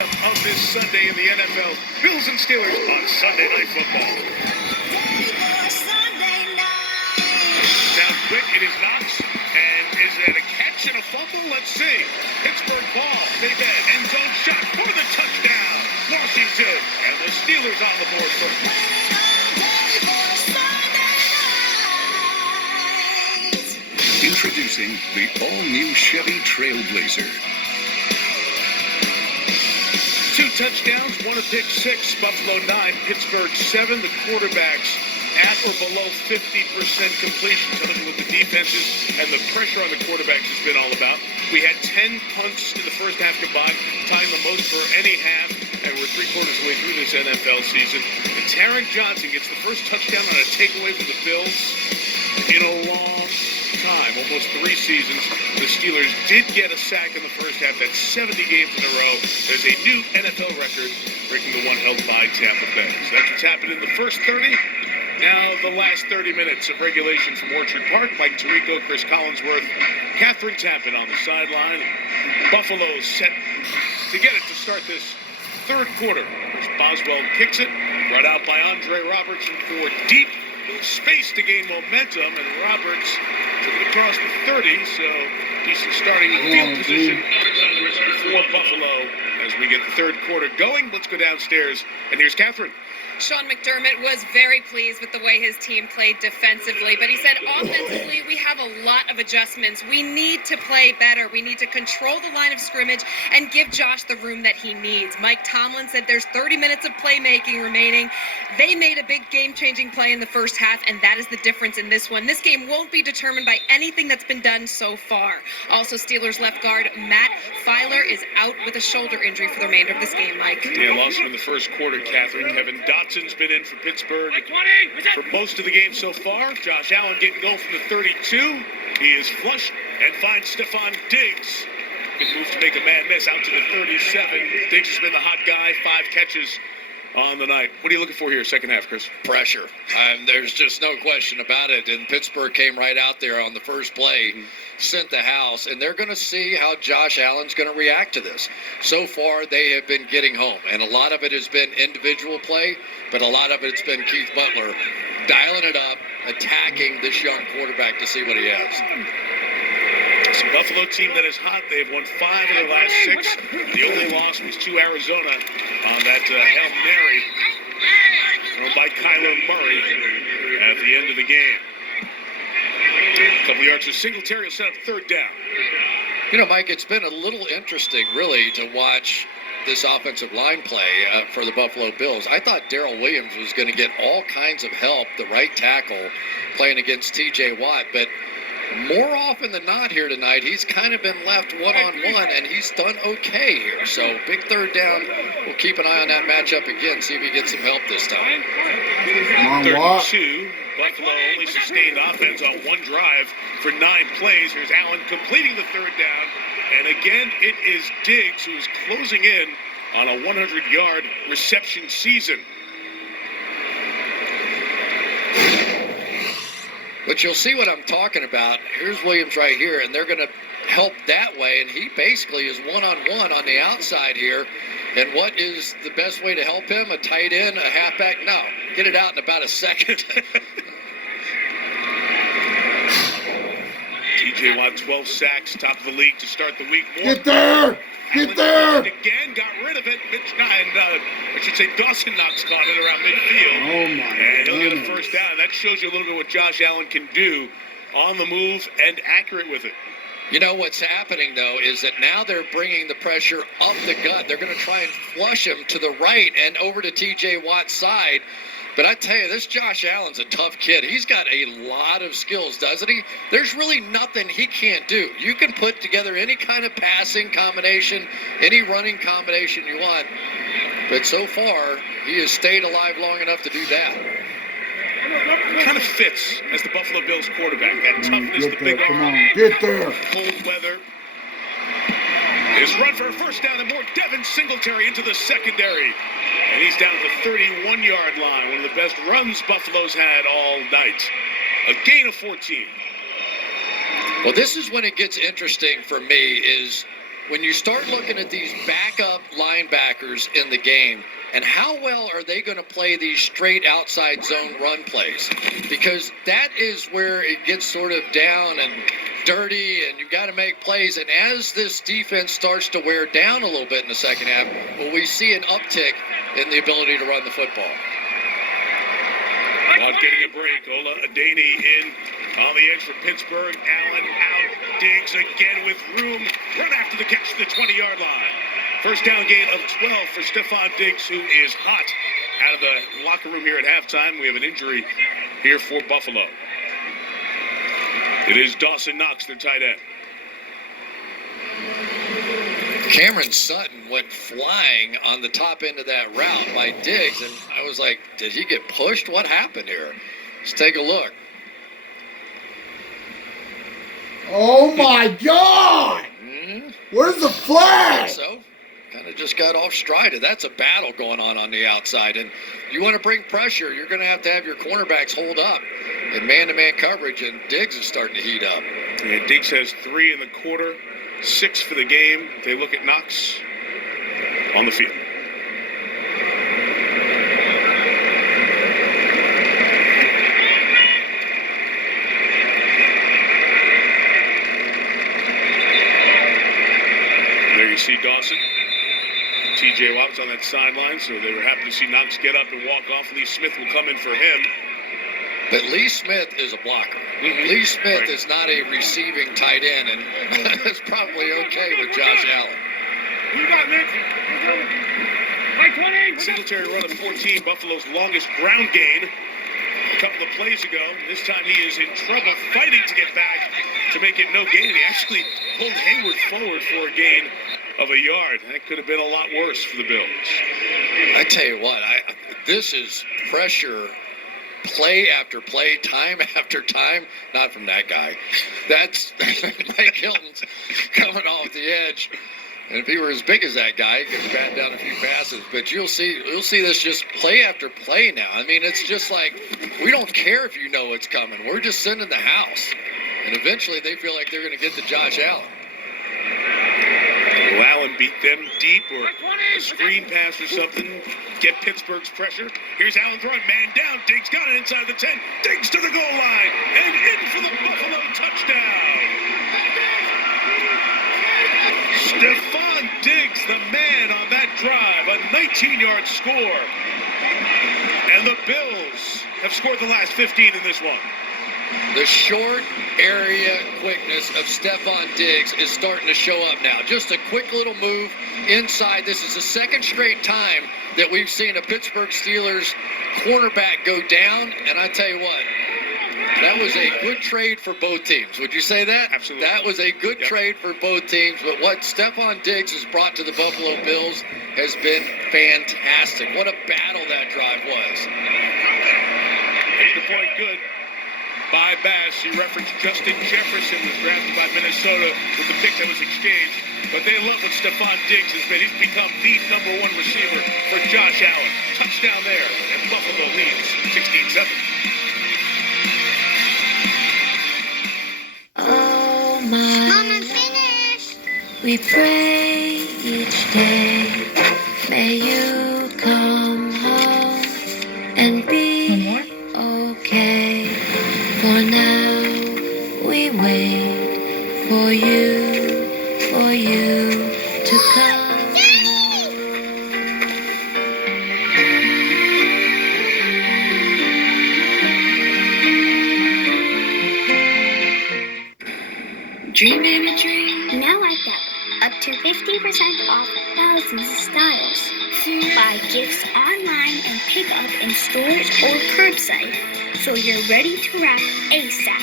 Of this Sunday in the NFL, Bills and Steelers on Sunday Night Football. Sounds quick, it is not. And is that a catch and a fumble? Let's see. Pittsburgh ball, big end zone shot for the touchdown. Washington and the Steelers on the board first. Introducing the all-new Chevy Trailblazer. 2 touchdowns, 1 a pick six. Buffalo 9, Pittsburgh 7. The quarterbacks at or below 50% completion, telling you what the defenses and the pressure on the quarterbacks has been all about. We had 10 punts in the first half combined, tying the most for any half, and we're 3/4 of the way through this NFL season. And Taron Johnson gets the first touchdown on a takeaway for the Bills in a long time, almost 3 seasons. The Steelers did get a sack in the first half. That's 70 games in a row. There's a new NFL record, breaking the one held by Tampa Bay. So that's what's happened in the first 30. Now the last 30 minutes of regulation from Orchard Park. Mike Tirico, Chris Collinsworth, Catherine Tappan on the sideline. Buffalo set to get it to start this third quarter. As Boswell kicks it, brought out by Andre Robertson for deep space to gain momentum, and Roberts took it across the 30, so decent starting field position for Buffalo as we get the third quarter going. Let's go downstairs, and here's Catherine. Sean McDermott was very pleased with the way his team played defensively, but he said offensively we have a lot of adjustments. We need to play better. We need to control the line of scrimmage and give Josh the room that he needs. Mike Tomlin said there's 30 minutes of playmaking remaining. They made a big game-changing play in the first half, and that is the difference in this one. This game won't be determined by anything that's been done so far. Also, Steelers left guard Matt Filer is out with a shoulder injury for the remainder of this game, Mike. Yeah, lost him in the first quarter, Catherine. Kevin Dotson's been in for Pittsburgh for most of the game so far. Josh Allen getting going from the 32. He is flush and finds Stephon Diggs. Good move to make a man miss out to the 37. Diggs has been the hot guy, 5 catches on the night. What are you looking for here, second half, Chris? Pressure. There's just no question about it. And Pittsburgh came right out there on the first play, sent the house, and they're going to see how Josh Allen's going to react to this. So far, they have been getting home, and a lot of it has been individual play, but a lot of it's been Keith Butler dialing it up, attacking this young quarterback to see what he has. It's a Buffalo team that is hot. They have won 5 of their last 6. The only loss was to Arizona on that Hail Mary thrown by Kyler Murray at the end of the game. A couple yards to Singletary will set up third down. You know, Mike, it's been a little interesting, really, to watch this offensive line play for the Buffalo Bills. I thought Darrell Williams was going to get all kinds of help, the right tackle, playing against T.J. Watt, but more often than not here tonight, he's kind of been left one-on-one, and he's done okay here. So big third down. We'll keep an eye on that matchup again, see if he gets some help this time. 32. Buffalo only sustained offense on 1 drive for 9 plays. Here's Allen completing the third down. And again, it is Diggs who is closing in on a 100-yard reception season. But you'll see what I'm talking about. Here's Williams right here, and they're going to help that way. And he basically is one-on-one on the outside here. And what is the best way to help him? A tight end, a halfback? No. Get it out in about a second. T.J. Watt, 12 sacks, top of the league to start the week. Get there! Get there! Again, got rid of it. Dawson Knox caught it around midfield. Oh, my And he'll get a goodness. first down. That shows you a little bit what Josh Allen can do on the move and accurate with it. You know what's happening, though, is that now they're bringing the pressure up the gut. They're going to try and flush him to the right and over to T.J. Watt's side. But I tell you, this Josh Allen's a tough kid. He's got a lot of skills, doesn't he? There's really nothing he can't do. You can put together any kind of passing combination, any running combination you want. But so far, he has stayed alive long enough to do that. Kind of fits as the Buffalo Bills quarterback. That toughness, the Get big there, come arm, on, get there. cold weather. His run for a first down and more. Devin Singletary into the secondary. And he's down at the 31-yard line. One of the best runs Buffalo's had all night. A gain of 14. Well, this is when it gets interesting for me is when you start looking at these backup linebackers in the game, and how well are they going to play these straight outside zone run plays? Because that is where it gets sort of down and dirty, and you've got to make plays. And as this defense starts to wear down a little bit in the second half, will we see an uptick in the ability to run the football? Not getting a break. Ola Adeni in on the edge for Pittsburgh. Allen out. Diggs again with room. Run after the catch to the 20-yard line. First down gain of 12 for Stephon Diggs, who is hot out of the locker room here at halftime. We have an injury here for Buffalo. It is Dawson Knox, their tight end. Cameron Sutton went flying on the top end of that route by Diggs, and I was like, did he get pushed? What happened here? Let's take a look. Oh my God! Where's the flag? So, kind of just got off stride. That's a battle going on the outside, and you want to bring pressure, you're going to have your cornerbacks hold up in man-to-man coverage, and Diggs is starting to heat up. Yeah, Diggs has 3 in the quarter, 6 for the game. They look at Knox on the field. There you see Dawson. T.J. Watt's on that sideline, so they were happy to see Knox get up and walk off. Lee Smith will come in for him. But Lee Smith is a blocker. Lee Smith is not a receiving tight end, and that's probably okay with Josh Allen. Who you got, Nick? Singletary run of 14, Buffalo's longest ground gain a couple of plays ago. This time he is in trouble fighting to get back to make it no gain. He actually pulled Hayward forward for a gain of a yard. That could have been a lot worse for the Bills. I tell you what, this is pressure. Play after play, time after time. Not from that guy. That's Mike Hilton's coming off the edge. And if he were as big as that guy, he could bat down a few passes. But you'll see this just play after play now. I mean, it's just like we don't care if you know it's coming. We're just sitting in the house. And eventually they feel like they're going to get to Josh Allen. Will Allen beat them deep or a screen pass or something? Get Pittsburgh's pressure. Here's Allen throwing man down. Diggs got it inside the 10. Diggs to the goal line and in for the Buffalo touchdown. Stephon Diggs, the man on that drive, a 19-yard score. And the Bills have scored the last 15 in this one. The short area quickness of Stephon Diggs is starting to show up now. Just a quick little move inside. This is the second straight time that we've seen a Pittsburgh Steelers cornerback go down. And I tell you what, that was a good trade for both teams. Would you say that? Absolutely. That was a good trade for both teams. But what Stephon Diggs has brought to the Buffalo Bills has been fantastic. What a battle that drive was. Extra point good by Bass. He referenced Justin Jefferson was drafted by Minnesota with the pick that was exchanged. But they love what Stephon Diggs has been. He's become the #1 receiver for Josh Allen. Touchdown there, and Buffalo leads 16-7. Oh my, Mama, finish. We pray each day, may you come home and be okay. For now we wait for you to come. Dream baby dream. Now at Bella, up to 50% off thousands of styles. Buy gifts online and pick up in stores or curbside, so you're ready to wrap ASAP.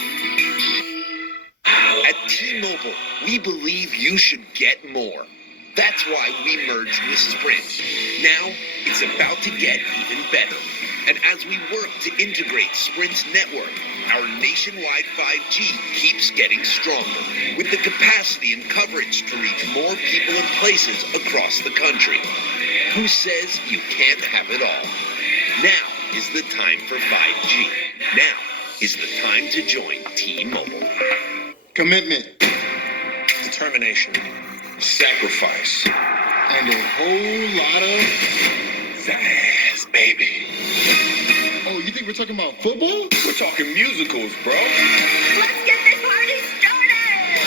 At T-Mobile, we believe you should get more. That's why we merged with Sprint. Now, it's about to get even better. And as we work to integrate Sprint's network, our nationwide 5G keeps getting stronger, with the capacity and coverage to reach more people and places across the country. Who says you can't have it all? Now is the time for 5G. Now is the time to join T-Mobile. Commitment. Determination. sacrifice, And a whole lot of. sass, baby. Oh, you think we're talking about football? We're talking musicals, bro. Let's get this party started!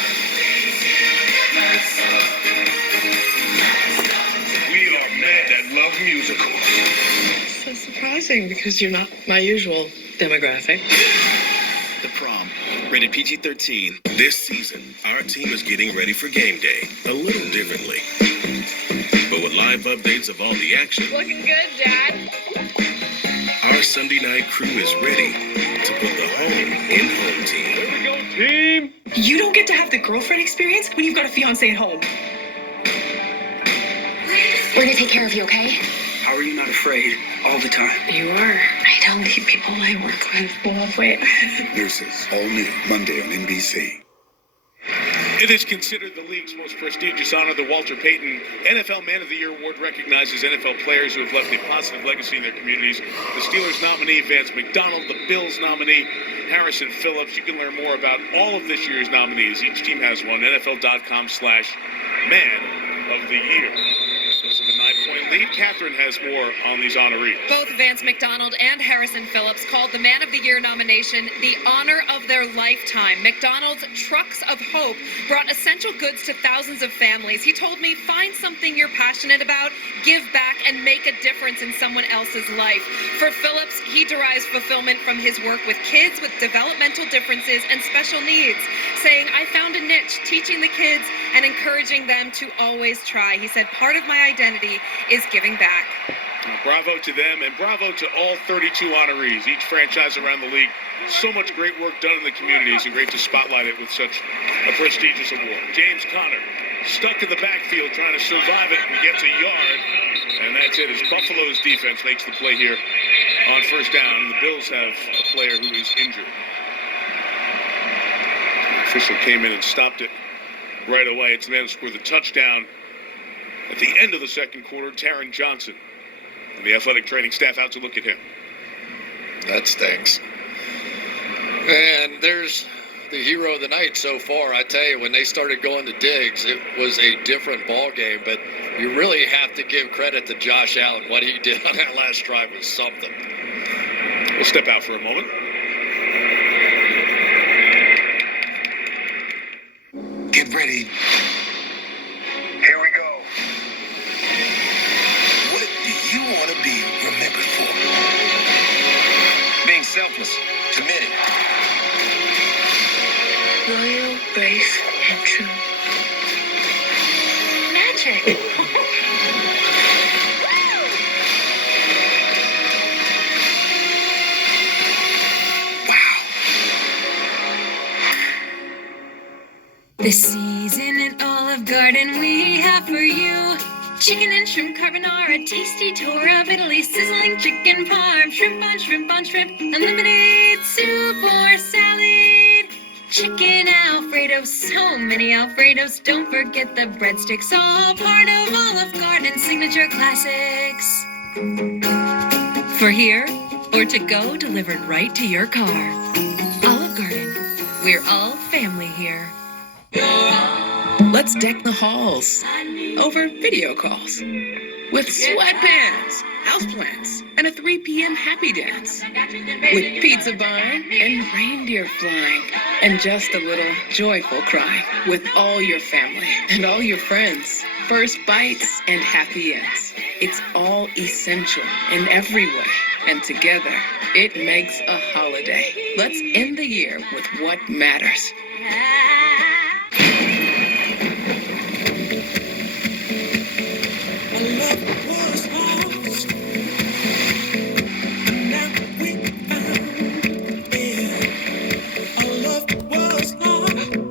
We are men that love musicals. So surprising because you're not my usual demographic. The Prom, rated PG-13. This season, our team is getting ready for game day a little differently. But with live updates of all the action, Looking good, Dad. our Sunday night crew is ready to put the home in home team. Here we go, team. You don't get to have the girlfriend experience when you've got a fiance at home. We're gonna take care of you, okay? How are you not afraid all the time? You are. I don't leave people I work with walkway. Nurses, all new, Monday on NBC. It is considered the league's most prestigious honor. The Walter Payton NFL Man of the Year Award recognizes NFL players who have left a positive legacy in their communities. The Steelers nominee, Vance McDonald. The Bills nominee, Harrison Phillips. You can learn more about all of this year's nominees. Each team has one. NFL.com/Man of the Year. Because of a 9-point lead, Catherine has more on these honorees. Both Vance McDonald and Harrison Phillips called the Man of the Year nomination the honor of their lifetime. McDonald's Trucks of Hope brought essential goods to thousands of families. He told me, find something you're passionate about, give back, and make a difference in someone else's life. For Phillips, he derives fulfillment from his work with kids with developmental differences and special needs, saying, I found a niche, teaching the kids and encouraging them to always try. He said, part of my identity is giving back. Bravo to them, and bravo to all 32 honorees, each franchise around the league. So much great work done in the communities, and great to spotlight it with such a prestigious award. James Conner, stuck in the backfield trying to survive it, and gets a yard. And that's it, as Buffalo's defense makes the play here on first down. The Bills have a player who is injured. The official came in and stopped it right away. It's the man who scored the touchdown at the end of the second quarter, Taron Johnson. And the athletic training staff out to look at him. That stinks. And there's the hero of the night so far. I tell you, when they started going to Diggs, it was a different ball game. But you really have to give credit to Josh Allen. What he did on that last drive was something. We'll step out for a moment. Get ready. Here we go. What do you want to be remembered for? Being selfless, committed. Loyal, brave, and true. Magic. This season at Olive Garden we have for you chicken and shrimp carbonara, tasty tour of Italy, sizzling chicken parm, shrimp on shrimp on shrimp, unlimited soup or salad, chicken Alfredo, so many Alfredos, don't forget the breadsticks, all part of Olive Garden signature classics. For here or to go, delivered right to your car. Olive Garden, we're all family here. Let's deck the halls over video calls with sweatpants, houseplants, and a 3 p.m. happy dance with pizza buying and reindeer flying and just a little joyful crying with all your family and all your friends. First bites and happy ends. It's all essential in every way, and together it makes a holiday. Let's end the year with what matters.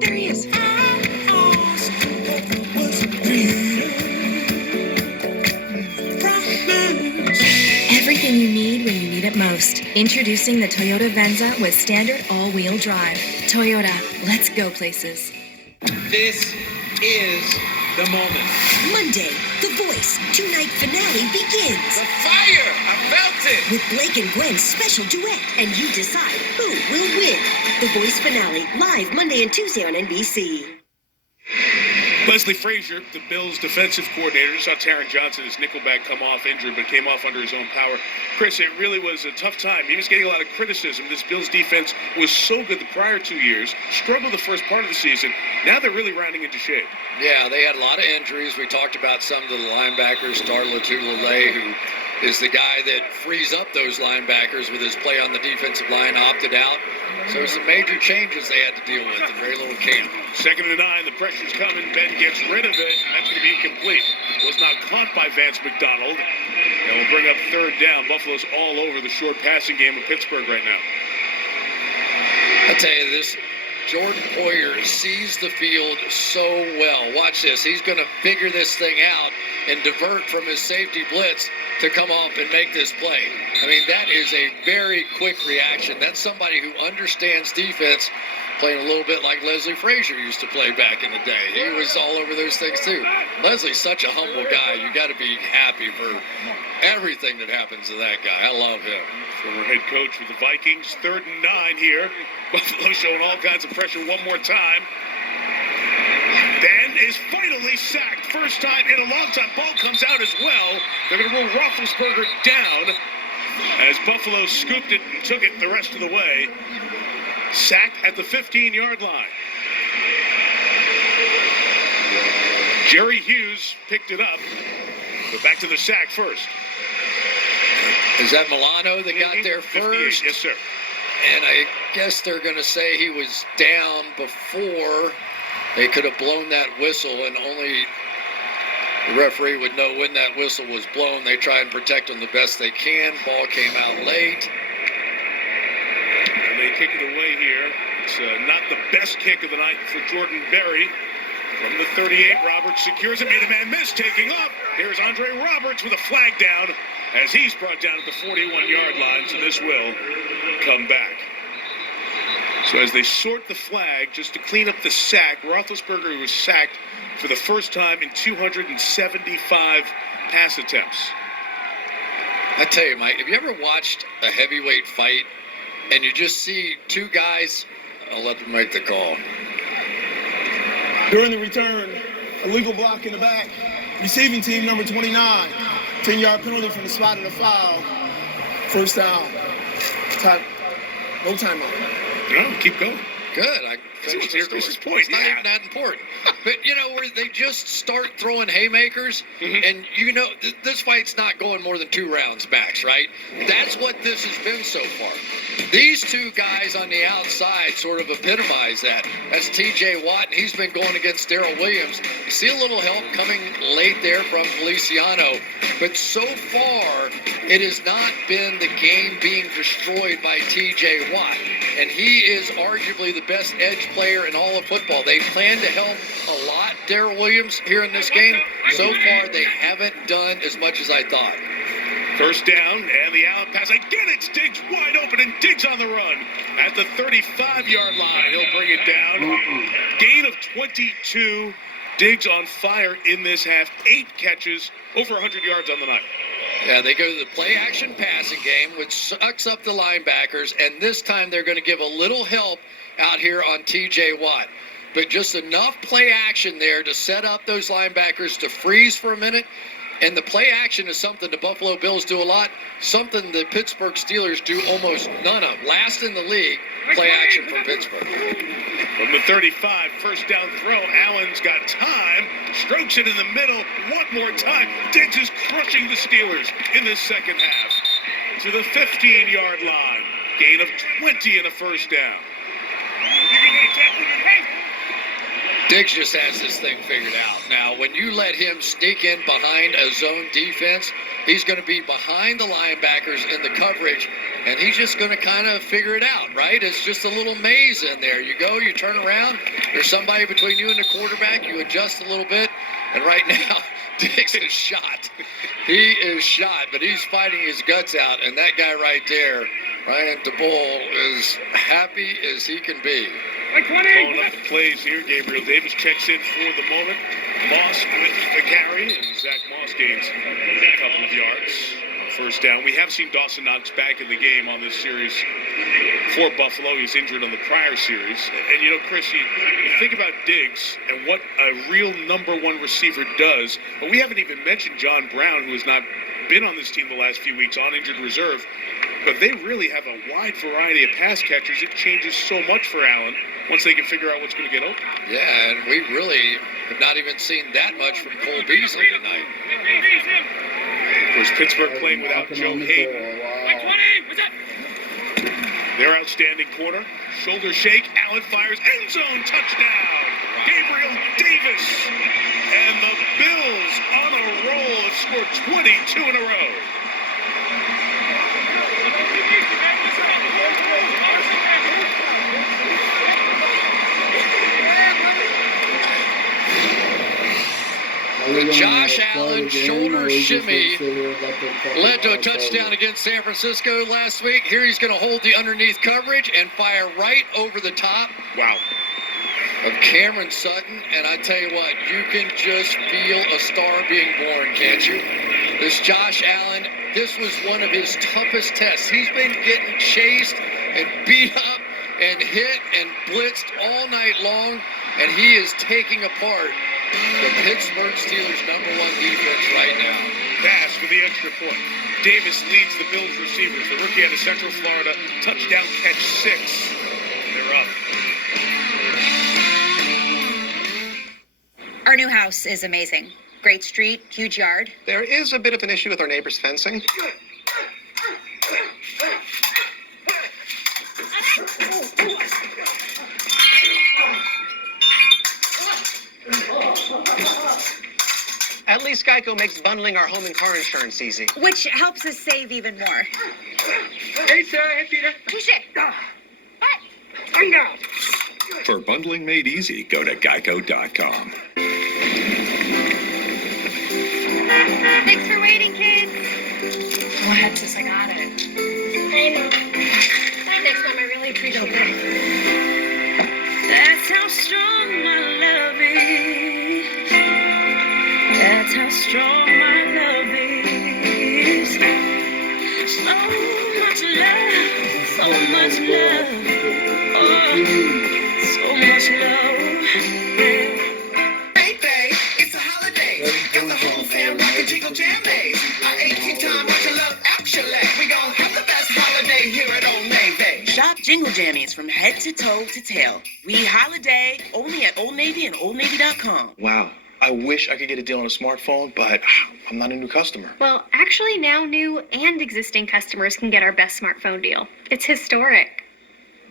There he is. Everything you need when you need it most. Introducing the Toyota Venza with standard all-wheel drive. Toyota, let's go places. This is the moment. Monday, The Voice two-night finale begins. The fire! I felt it! With Blake and Gwen's special duet, and you decide who will win. The Voice finale, live Monday and Tuesday on NBC. Leslie Frazier, the Bills' defensive coordinator, saw Taron Johnson, his nickelback, come off injured, but came off under his own power. Chris, it really was a tough time. He was getting a lot of criticism. This Bills defense was so good the prior 2 years, struggled the first part of the season. Now they're really rounding into shape. Yeah, they had a lot of injuries. We talked about some of the linebackers, Darla Tulele, who is the guy that frees up those linebackers with his play on the defensive line, opted out. So some major changes they had to deal with and very little camp. 2nd and 9, the pressure's coming. Ben gets rid of it, and that's going to be incomplete. Was not caught by Vance McDonald. And will bring up 3rd down. Buffalo's all over the short passing game of Pittsburgh right now. I tell you, this Jordan Poyer sees the field so well. Watch this. He's going to figure this thing out and divert from his safety blitz to come off and make this play. I mean, that is a very quick reaction. That's somebody who understands defense, playing a little bit like Leslie Frazier used to play back in the day. He was all over those things too. Leslie's such a humble guy. You got to be happy for everything that happens to that guy. I love him. Former head coach with the Vikings. 3rd and 9 here. Buffalo showing all kinds of pressure one more time. Ben is finally sacked. First time in a long time. Ball comes out as well. They're going to roll Roethlisberger down as Buffalo scooped it and took it the rest of the way. Sacked at the 15-yard line. Jerry Hughes picked it up. But back to the sack first. Is that Milano that got there first? Yes, sir. And I guess they're going to say he was down before they could have blown that whistle, and only the referee would know when that whistle was blown. They try and protect him the best they can. Ball came out late. And they kick it away here. It's not the best kick of the night for Jordan Berry. From the 38, Roberts secures it, made a man miss, taking up. Here's Andre Roberts with a flag down as he's brought down at the 41-yard line, so this will come back. So as they sort the flag, just to clean up the sack, Roethlisberger was sacked for the first time in 275 pass attempts. I tell you, Mike, have you ever watched a heavyweight fight and you just see two guys? I'll let them make the call. During the return, illegal block in the back. Receiving team number 29. 10-yard penalty from the spot of the foul. First down. Time. No timeout. No, keep going. Good. I finished the story. It's not even that important. But, you know, where they just start throwing haymakers, and, you know, this fight's not going more than 2 rounds max, right? That's what this has been so far. These two guys on the outside sort of epitomize that. That's T.J. Watt, and he's been going against Darrell Williams. You see a little help coming late there from Feliciano, but so far it has not been the game being destroyed by T.J. Watt, and he is arguably the best edge player in all of football. They plan to help a lot Darrell Williams here in this game. So far, they haven't done as much as I thought. First down, and the out pass. Again, it's Diggs wide open, and Diggs on the run. At the 35-yard line, he'll bring it down. Gain of 22. Diggs on fire in this half. 8 catches, over 100 yards on the night. Yeah, they go to the play-action passing game, which sucks up the linebackers, and this time they're going to give a little help out here on T.J. Watt. But just enough play action there to set up those linebackers to freeze for a minute. And the play action is something the Buffalo Bills do a lot, something the Pittsburgh Steelers do almost none of. Last in the league, play action from Pittsburgh. From the 35, first down throw. Allen's got time, strokes it in the middle. One more time. Diggs is crushing the Steelers in the second half. To the 15-yard line. Gain of 20 and a first down. Diggs just has this thing figured out. Now, when you let him sneak in behind a zone defense, he's going to be behind the linebackers in the coverage, and he's just going to kind of figure it out, right? It's just a little maze in there. You go, you turn around, there's somebody between you and the quarterback, you adjust a little bit, and right now, Diggs is shot. He is shot, but he's fighting his guts out, and that guy right there, Ryan DeBoll, is happy as he can be. Calling up the plays here. Gabriel Davis checks in for the moment. Moss with the carry, and Zach Moss gains a couple of yards. first down. We have seen Dawson Knox back in the game on this series for Buffalo. He's injured on the prior series. And, you know, Chris, you think about Diggs and what a real number one receiver does, but we haven't even mentioned John Brown, who has not been on this team the last few weeks on injured reserve. But they really have a wide variety of pass catchers. It changes so much for Allen once they can figure out what's going to get open. Yeah, and we really have not even seen that much from Cole Beasley tonight. Of course, Pittsburgh playing without Joe Hayden. Their outstanding corner, shoulder shake, Allen fires, end zone touchdown, Gabriel Davis. And the Bills on a roll have scored 22 in a row. The Josh Allen shoulder shimmy led to a touchdown against San Francisco last week. Here he's going to hold the underneath coverage and fire right over the top. Wow. Of Cameron Sutton, and I tell you what, you can just feel a star being born, can't you? This Josh Allen, this was one of his toughest tests. He's been getting chased and beat up and hit and blitzed all night long, and he is taking apart the Pittsburgh Steelers' #1 defense right now. Pass for the extra point. Davis leads the Bills receivers. The rookie out of Central Florida, touchdown catch 6. They're up. Our new house is amazing. Great street, huge yard. There is a bit of an issue with our neighbor's fencing. At least Geico makes bundling our home and car insurance easy. Which helps us save even more. Hey, Sarah. Hey, Peter. Touche. What? Bring down. For bundling made easy, go to geico.com. Thanks for waiting, kids. Go ahead, sis, I got it. Hey, Mom. Thanks, Mom. I really appreciate it. That's how strong my love is. That's how strong my love is. So much love, so much love. Oh, so much love. Hey, babe, it's a holiday. Got the whole fam rockin' Jingle Jam days. Our 18th time watching Love Actually. We gon' have the best holiday here at Old Navy. Shop Jingle Jammies from head to toe to tail. We holiday only at Old Navy and OldNavy.com. Wow. I wish I could get a deal on a smartphone, but I'm not a new customer. Well, actually, now new and existing customers can get our best smartphone deal. It's historic.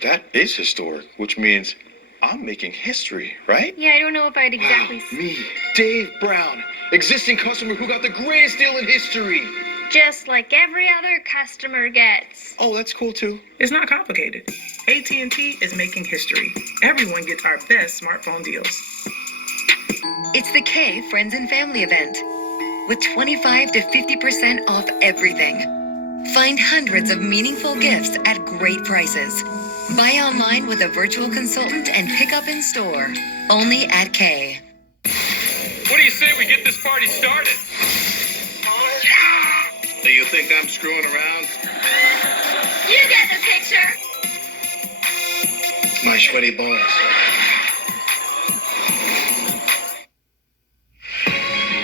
That is historic, which means I'm making history, right? Yeah, I don't know if I'd exactly... Wow, me, Dave Brown, existing customer who got the greatest deal in history. Just like every other customer gets. Oh, that's cool, too. It's not complicated. AT&T is making history. Everyone gets our best smartphone deals. It's the K Friends and Family event with 25 to 50% off everything. Find hundreds of meaningful gifts at great prices. Buy online with a virtual consultant and pick up in store. Only at K. What do you say we get this party started? Do you think I'm screwing around? You get the picture. My sweaty balls.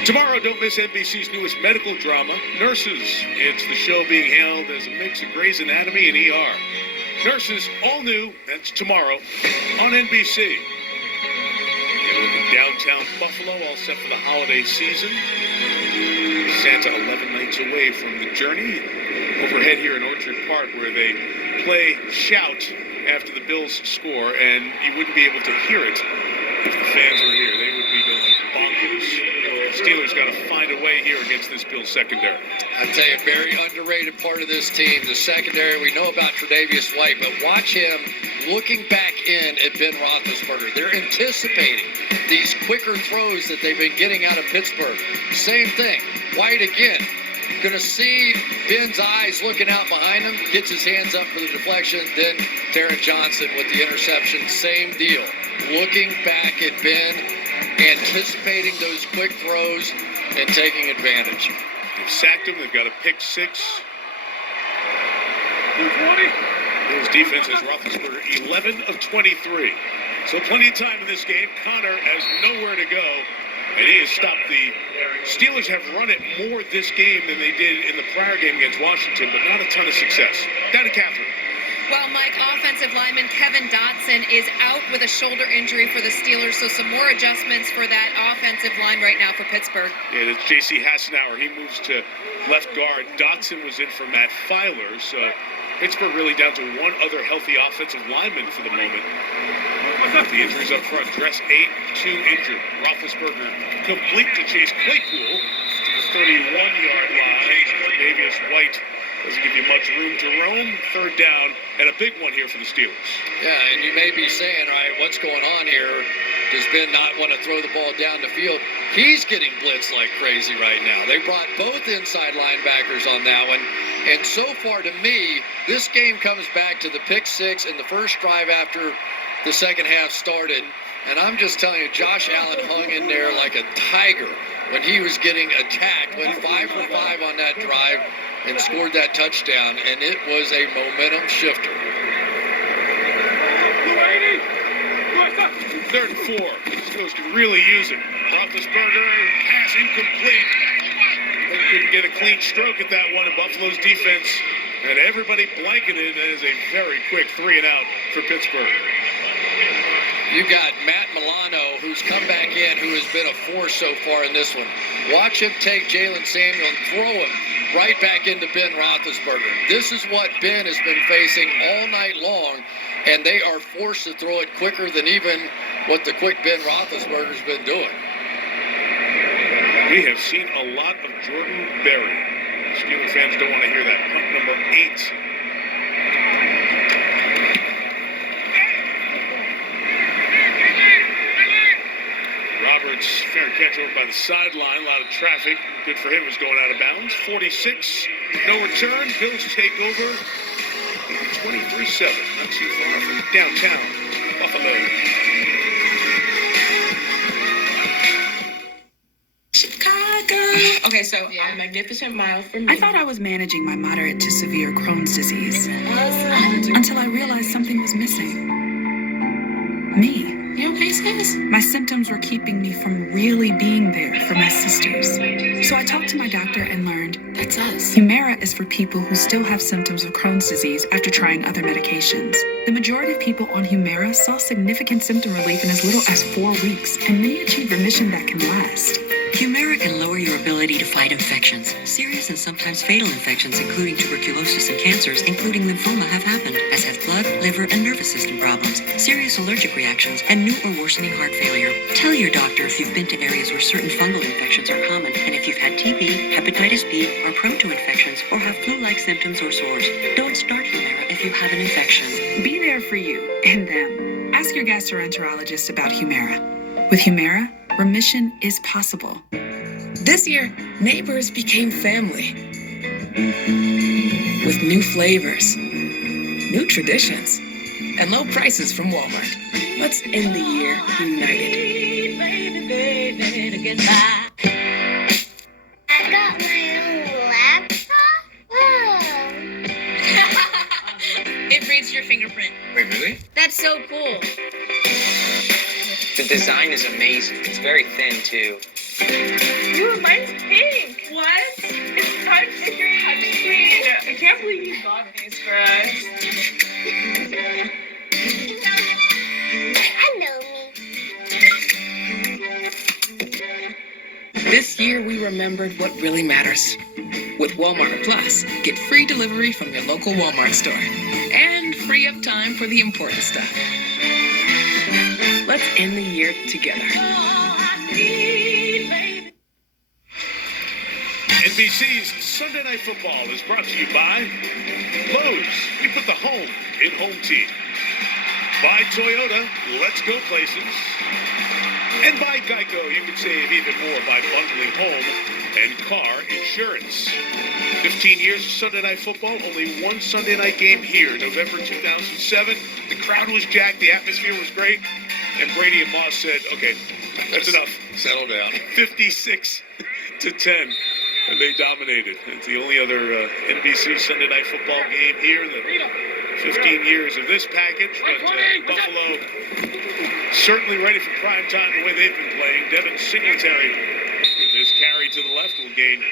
Tomorrow, don't miss NBC's newest medical drama, Nurses. It's the show being hailed as a mix of Grey's Anatomy and ER. Nurses, all new, that's tomorrow on NBC. Get a look at downtown Buffalo, all set for the holiday season. Santa 11 nights away from the journey. Overhead here in Orchard Park, where they play Shout after the Bills score, and you wouldn't be able to hear it if the fans were here. They would be going bonkers. Steelers got to find a way here against this Bills secondary. I tell you, very underrated part of this team, the secondary. We know about Tre'Davious White, but watch him looking back in at Ben Roethlisberger. They're anticipating these quicker throws that they've been getting out of Pittsburgh. Same thing. White again. Going to see Ben's eyes looking out behind him, gets his hands up for the deflection, then Taron Johnson with the interception. Same deal. Looking back at Ben, anticipating those quick throws and taking advantage. They've sacked him. They've got a pick six. 220. Bills defense has Roethlisberger 11 of 23. So plenty of time in this game. Connor has nowhere to go, and he has stopped the Steelers. Have run it more this game than they did in the prior game against Washington, but not a ton of success. Down to Catherine. Well, Mike, offensive lineman Kevin Dotson is out with a shoulder injury for the Steelers, so some more adjustments for that offensive line right now for Pittsburgh. Yeah, that's J.C. Hassenauer. He moves to left guard. Dotson was in for Matt Filer, so Pittsburgh really down to one other healthy offensive lineman for the moment. The injuries up front. Dress 8, 2 injured. Roethlisberger complete to Chase Claypool to the 31-yard line. Davis White doesn't give you much room to roam. Third down, and a big one here for the Steelers. Yeah, and you may be saying, all right, what's going on here? Does Ben not want to throw the ball down the field? He's getting blitzed like crazy right now. They brought both inside linebackers on that one. And so far, to me, this game comes back to the pick six and the first drive after the second half started. And I'm just telling you, Josh Allen hung in there like a tiger when he was getting attacked. Went 5 for 5 on that drive and scored that touchdown. And it was a momentum shifter. 3rd and 4. Steelers could really use it. Roethlisberger, pass incomplete. They couldn't get a clean stroke at that one in Buffalo's defense. And everybody blanketed as a very quick 3 and out for Pittsburgh. You got Matt Milano, who's come back in, who has been a force so far in this one. Watch him take Jalen Samuel and throw him right back into Ben Roethlisberger. This is what Ben has been facing all night long, and they are forced to throw it quicker than even what the quick Ben Roethlisberger's been doing. We have seen a lot of Jordan Berry. Steelers fans don't want to hear that. Punt number 8. Roberts, fair catch over by the sideline. A lot of traffic. Good for him. Was going out of bounds. 46. No return. Bills take over. 23-7. Not too far from downtown Buffalo. Chicago. Okay, so I'm Magnificent Mile for me. I thought I was managing my moderate to severe Crohn's disease until I realized something was missing. Me. You okay, sis? My symptoms were keeping me from really being there for my sisters. So I talked to my doctor and learned That's us. Humira is for people who still have symptoms of Crohn's disease after trying other medications. The majority of people on Humira saw significant symptom relief in as little as 4 weeks, and many achieved remission that can last. Humira can lower your ability to fight infections. Serious and sometimes fatal infections, including tuberculosis and cancers, including lymphoma, have happened, as have blood, liver, and nervous system problems, serious allergic reactions, and new or worsening heart failure. Tell your doctor if you've been to areas where certain fungal infections are common, and if you've had TB, hepatitis B, are prone to infections, or have flu-like symptoms or sores. Don't start Humira if you have an infection. Be there for you and them. Ask your gastroenterologist about Humira. With Humira, remission is possible. This year, neighbors became family. With new flavors, new traditions, and low prices from Walmart. Let's end the year united. I got my own laptop. Oh. It reads your fingerprint. Wait, really? That's so cool. The design is amazing. It's very thin, too. Ooh, mine's pink. What? It's touchscreen. I can't believe you got these for us. Hello, me. This year, we remembered what really matters. With Walmart Plus, get free delivery from your local Walmart store. And free up time for the important stuff. Let's end the year together. NBC's Sunday Night Football is brought to you by Lowe's. We put the home in home team. By Toyota, let's go places. And by Geico, you can save even more by bundling home and car insurance. 15 years of Sunday Night Football, only one Sunday night game here, November 2007. The crowd was jacked, the atmosphere was great, and Brady and Moss said, okay, that's enough. Settle down. 56-10. and they dominated. It's the only other NBC Sunday Night Football game here in the 15 years of this package. But Buffalo certainly ready for prime time the way they've been playing. Devin Singletary with this carry to the left will gain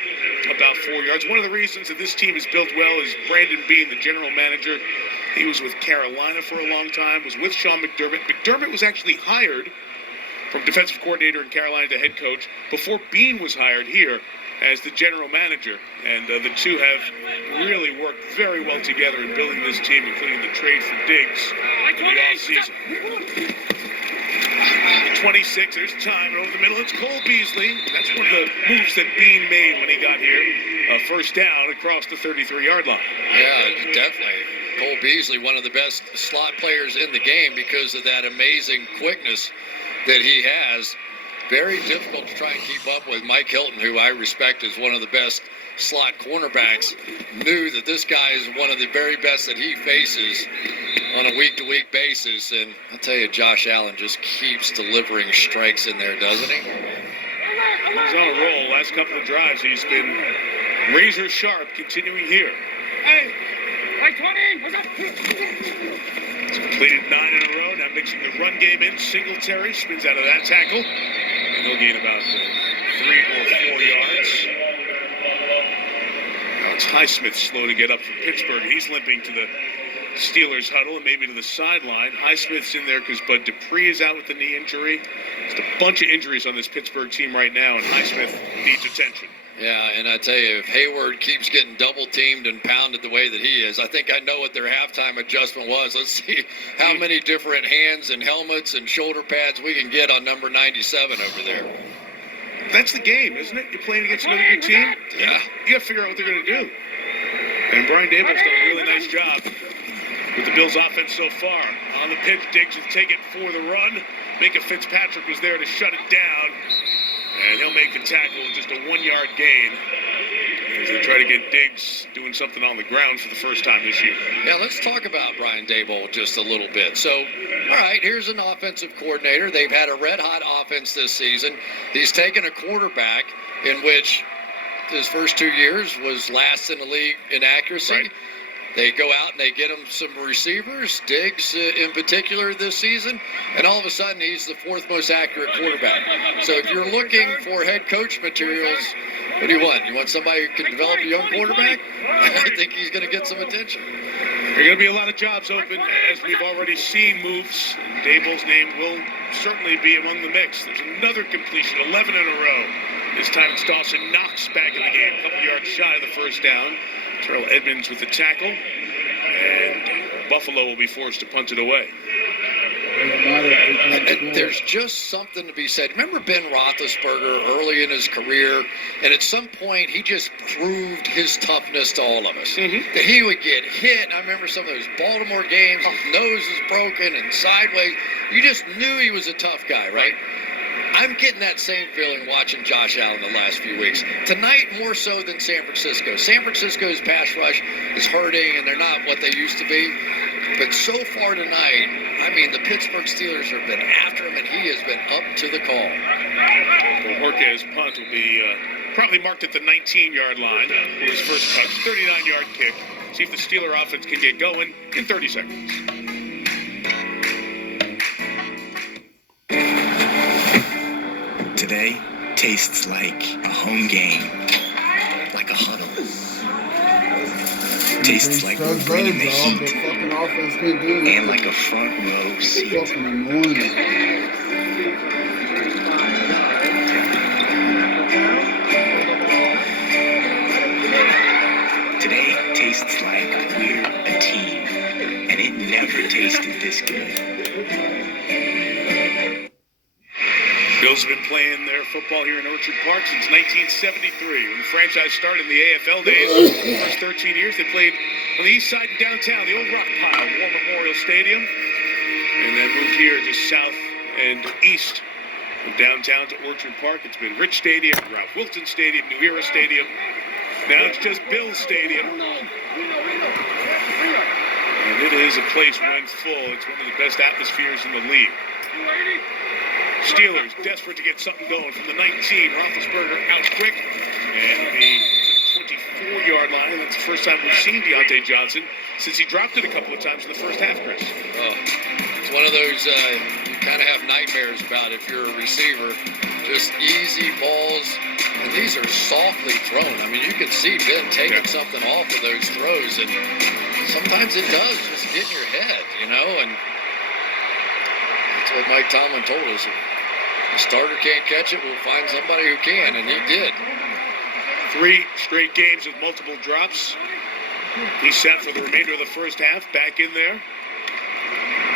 about 4 yards. One of the reasons that this team is built well is Brandon Beane, the general manager. He was with Carolina for a long time, was with Sean McDermott. McDermott was actually hired from defensive coordinator in Carolina to head coach before Beane was hired here as the general manager. And the two have really worked very well together in building this team, including the trade for Diggs in the offseason. 26, there's time over the middle. It's Cole Beasley. That's one of the moves that Beane made when he got here. First down across the 33-yard line. Yeah, definitely. Cole Beasley, one of the best slot players in the game because of that amazing quickness that he has. Very difficult to try and keep up with. Mike Hilton, who I respect as one of the best slot cornerbacks, knew that this guy is one of the very best that he faces on a week-to-week basis. And I'll tell you, Josh Allen just keeps delivering strikes in there, doesn't he? He's on a roll. Last couple of drives, he's been razor sharp, continuing here. Hey, like 20, what's up? He's completed 9 in a row, now mixing the run game in. Singletary spins out of that tackle, and he'll gain about 3 or 4 yards. Now it's Highsmith slow to get up from Pittsburgh. He's limping to the Steelers huddle and maybe to the sideline. Highsmith's in there because Bud Dupree is out with the knee injury. Just a bunch of injuries on this Pittsburgh team right now, and Highsmith needs attention. Yeah, and I tell you, if Hayward keeps getting double-teamed and pounded the way that he is, I think I know what their halftime adjustment was. Let's see how many different hands and helmets and shoulder pads we can get on number 97 over there. That's the game, isn't it? You're playing against another good team. Yeah. You got to figure out what they're going to do. And Brian Daboll's done a really nice job with the Bills' offense so far. On the pitch, Diggs will take it for the run. Micah Fitzpatrick was there to shut it down. And he'll make the tackle, just a 1-yard gain. As they try to get Diggs doing something on the ground for the first time this year. Yeah, let's talk about Brian Daboll just a little bit. So, all right, here's an offensive coordinator. They've had a red-hot offense this season. He's taken a quarterback in which his first 2 years was last in the league in accuracy. Right. They go out and they get him some receivers, Diggs in particular this season, and all of a sudden he's the 4th most accurate quarterback. So if you're looking for head coach materials, what do you want? You want somebody who can develop a young quarterback? I think he's going to get some attention. There are going to be a lot of jobs open, as we've already seen moves. Daboll's name will certainly be among the mix. There's another completion, 11 in a row. This time it's Dawson Knox back in the game, a couple yards shy of the first down. Terrell Edmonds with the tackle, and Buffalo will be forced to punt it away. There's just something to be said. Remember Ben Roethlisberger early in his career, and at some point he just proved his toughness to all of us. Mm-hmm. That he would get hit. I remember some of those Baltimore games, his nose is broken and sideways. You just knew he was a tough guy, right? I'm getting that same feeling watching Josh Allen the last few weeks. Tonight, more so than San Francisco. San Francisco's pass rush is hurting, and they're not what they used to be. But so far tonight, I mean, the Pittsburgh Steelers have been after him, and he has bbeen up to the call. Bojorquez's punt will be probably marked at the 19-yard line for his first touch. 39-yard kick. See if the Steeler offense can get going in 30 seconds. Today tastes like a home game, like a huddle. Tastes like we're bringing the heat, and like a front row seat. Today tastes like we're a team, and it never tasted this good. Bills have been playing their football here in Orchard Park since 1973. When the franchise started in the AFL days, the first 13 years, they played on the east side and downtown, the old rock pile, War Memorial Stadium, and then moved here just south and east from downtown to Orchard Park. It's been Rich Stadium, Ralph Wilson Stadium, New Era Stadium. Now it's just Bills Stadium. And it is a place when full. It's one of the best atmospheres in the league. Steelers desperate to get something going from the 19. Roethlisberger out quick. And he'll be to the 24-yard line. That's the first time we've seen Deontay Johnson since he dropped it a couple of times in the first half, Chris. Oh, it's one of those you kind of have nightmares about if you're a receiver. Just easy balls, and these are softly thrown. I mean, you can see Ben taking something off of those throws, and sometimes it does just get in your head, you know, and that's what Mike Tomlin told us. If the starter can't catch it, we'll find somebody who can, and he did. 3 straight games with multiple drops. He sat for the remainder of the first half, back in there.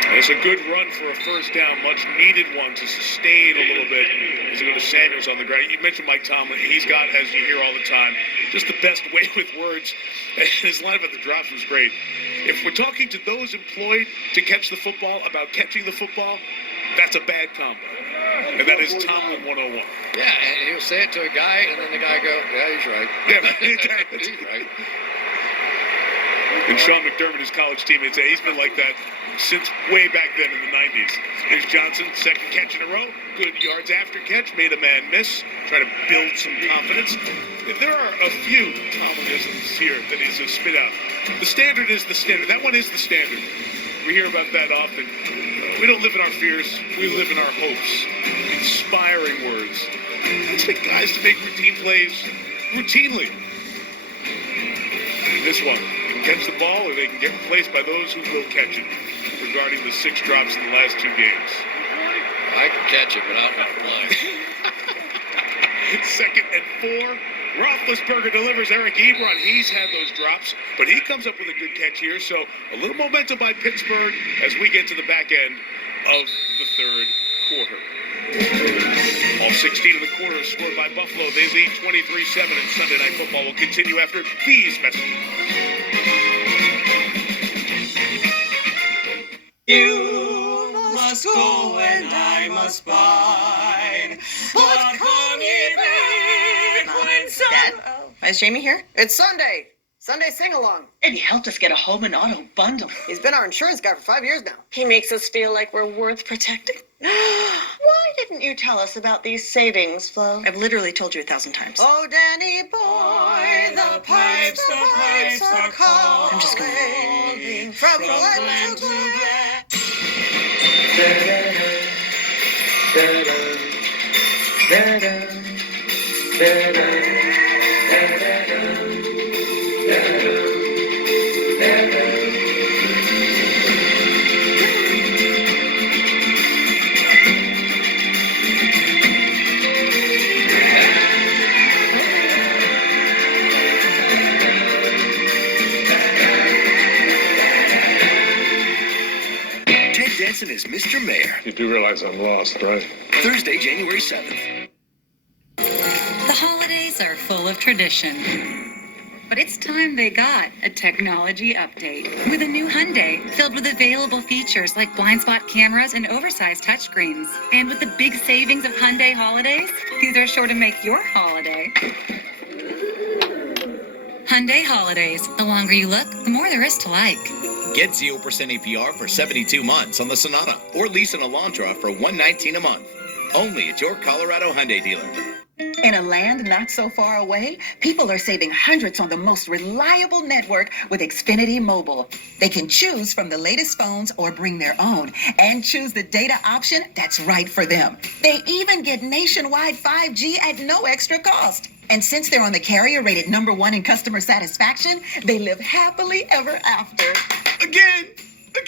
It's a good run for a first down, much needed one to sustain a little bit as they go to Samuels on the ground. You mentioned Mike Tomlin. He's got, as you hear all the time, just the best way with words. And his line about the drops was great. If we're talking to those employed to catch the football about catching the football, that's a bad combo. And that is Tomlin 101. Yeah, and he'll say it to a guy, and then the guy go, yeah, he's right. Yeah, he's right. And Sean McDermott, his college teammates, he's been like that since way back then in the 90s. Here's Johnson, second catch in a row. Good yards after catch, made a man miss. Try to build some confidence. There are a few Tomlinisms here that he's spit out. The standard is the standard. That one is the standard. We hear about that often. We don't live in our fears. We live in our hopes. Inspiring words. Let's get guys to make routine plays routinely. This one, they can catch the ball or they can get replaced by those who will catch it, regarding the 6 drops in the last 2 games. I can catch it, but I'm not flying. 2nd and 4. Roethlisberger delivers Eric Ebron. He's had those drops, but he comes up with a good catch here. So a little momentum by Pittsburgh as we get to the back end of the 3rd quarter. All 16 of the quarter is scored by Buffalo. They lead 23-7, and Sunday Night Football will continue after these messages. You must go and I must bide. But come ye back when Dad, is Jamie here? It's Sunday. Sunday sing-along. And he helped us get a home and auto bundle. He's been our insurance guy for 5 years now. He makes us feel like we're worth protecting. Why didn't you tell us about these savings, Flo? I've literally told you 1,000 times. Oh, Danny boy, the pipes are calling. I'm just going from glen to glen. Danson is Mr. Mayor. You do realize I'm lost, right? Thursday, January 7th. The holidays are full of tradition. But it's time they got a technology update. With a new Hyundai, filled with available features like blind spot cameras and oversized touchscreens. And with the big savings of Hyundai holidays, these are sure to make your holiday. Hyundai Holidays. The longer you look, the more there is to like. Get 0% APR for 72 months on the Sonata, or lease an Elantra for $119 a month. Only at your Colorado Hyundai dealer. In a land not so far away, people are saving hundreds on the most reliable network with Xfinity Mobile. They can choose from the latest phones or bring their own and choose the data option that's right for them. They even get nationwide 5G at no extra cost. And since they're on the carrier rated #1 in customer satisfaction, they live happily ever after. Again!